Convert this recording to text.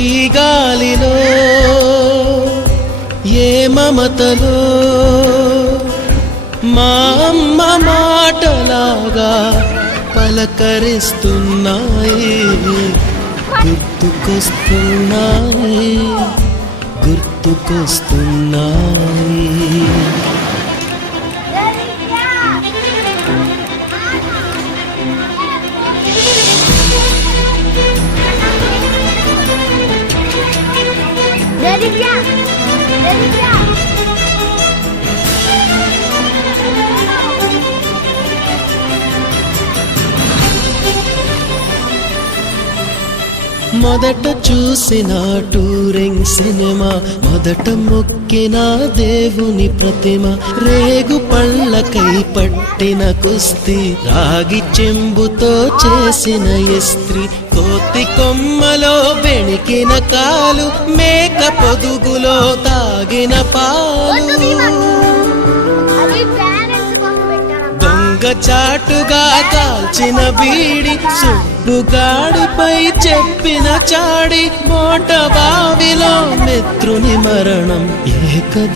ఈ గాలిలో ఏ మమతలో మా అమ్మ మాటలాగా పలకరిస్తున్నాయి, గుర్తుకొస్తున్నాయి, గుర్తుకొస్తున్నాయి. మొదట చూసిన టూరింగ్ సినిమా, మొదట మొక్కిన దేవుని ప్రతిమ, రేగు పళ్ళకై పట్టిన కుస్తీ, రాగి చెంబుతో చేసిన ఇస్త్రీ, కోతి కొమ్మలో బెణికిన కాలు, మేక పొదుగులో తాగిన పాలు, దొంగ చాటుగా కాల్చిన బీడి, సుబ్బుగాడిపై చెప్పిన చాడి, మోట బావిలో మిత్రుని మరణం, ఏక